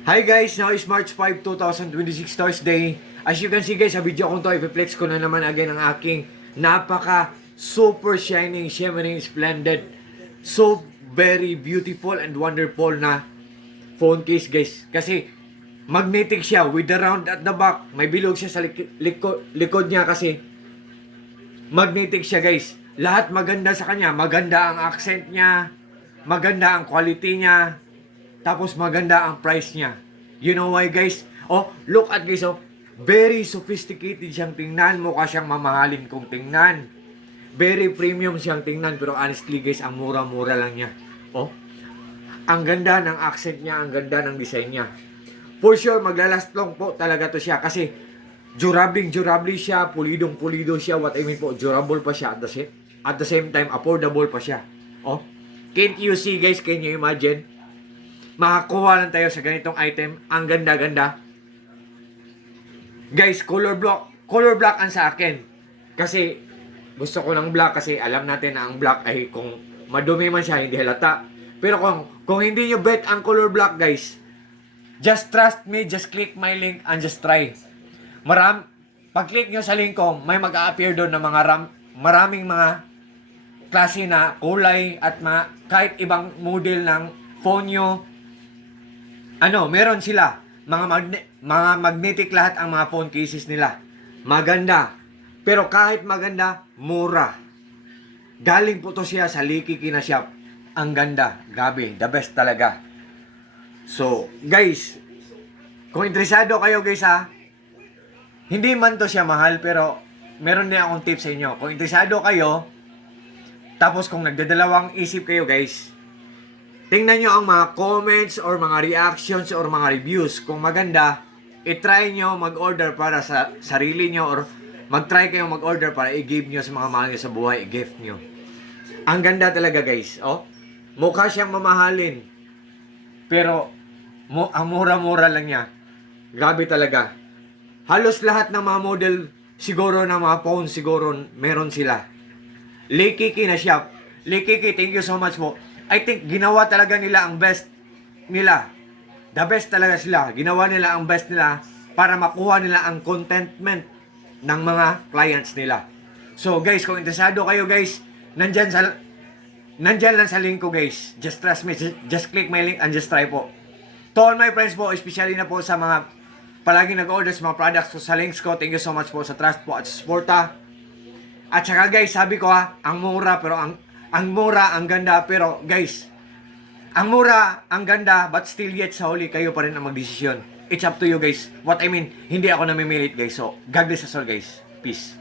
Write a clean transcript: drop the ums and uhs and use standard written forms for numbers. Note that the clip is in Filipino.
Hi guys, now is March 5, 2026 Thursday. As you can see guys, sa video kong to, i-flex ko na naman again ang aking napaka super shining, shimmering, splendid, so very beautiful and wonderful na phone case guys. Kasi magnetic siya with the round at the back. May bilog siya sa likod niya kasi magnetic siya guys. Lahat maganda sa kanya. Maganda ang accent niya, maganda ang quality niya, tapos maganda ang price niya. You know why guys? Oh, look at guys oh. Very sophisticated siyang tingnan. Mukha siyang mamahalin kung tingnan. Very premium siyang tingnan. Pero honestly guys, ang mura-mura lang niya. Oh, ang ganda ng accent niya. Ang ganda ng design niya. For sure, maglalast long po talaga to siya. Kasi durable siya. Pulidong-pulido siya. What I mean po, durable pa siya. At the same time, affordable pa siya. Oh, can't you see guys? Can you imagine? Makakuha lang tayo sa ganitong item. Ang ganda-ganda. Guys, color black ang sa akin. Kasi gusto ko ng black kasi alam natin na ang black ay kung madumi man siya, hindi halata. Pero kung hindi nyo bet ang color black guys, just trust me, just click my link and just try. Pag-click nyo sa link ko, may mag-a-appear doon ng maraming mga klase na kulay at kahit ibang model ng phone nyo. Meron sila. Mga magnetic lahat ang mga phone cases nila. Maganda. Pero kahit maganda, mura. Galing po to siya sa Likiki na shop. Ang ganda. Gabi. The best talaga. So, guys, kung interesado kayo guys ha, hindi man to siya mahal, pero meron din akong tips sa inyo. Kung interesado kayo, tapos kung nagdadalawang isip kayo guys, tingnan nyo ang mga comments or mga reactions or mga reviews. Kung maganda, itry nyo mag-order para sa sarili nyo or mag-try kayo mag-order para i-give nyo sa mga mahal nyo sa buhay, i-gift nyo. Ang ganda talaga guys. Oh, mukha siyang mamahalin. Pero ang mura-mura lang niya. Grabe talaga. Halos lahat ng mga model siguro ng mga phone siguro meron sila. Likiki na shop. Likiki, thank you so much po. I think ginawa talaga nila ang best nila. The best talaga sila. Ginawa nila ang best nila para makuha nila ang contentment ng mga clients nila. So guys, kung interesado kayo guys, nandyan lang sa link ko guys. Just trust me. Just click my link and just try po. To all my friends po, especially na po sa mga palaging nag-order sa mga products ko sa links ko, thank you so much po sa trust po at support ha. At saka guys, sabi ko ha, ang mura pero ang mura, ang ganda, pero guys, ang mura, ang ganda, but still yet sa huli, kayo pa rin ang magdesisyon. It's up to you guys. What I mean, hindi ako namimilit guys. So, God bless us all guys. Peace.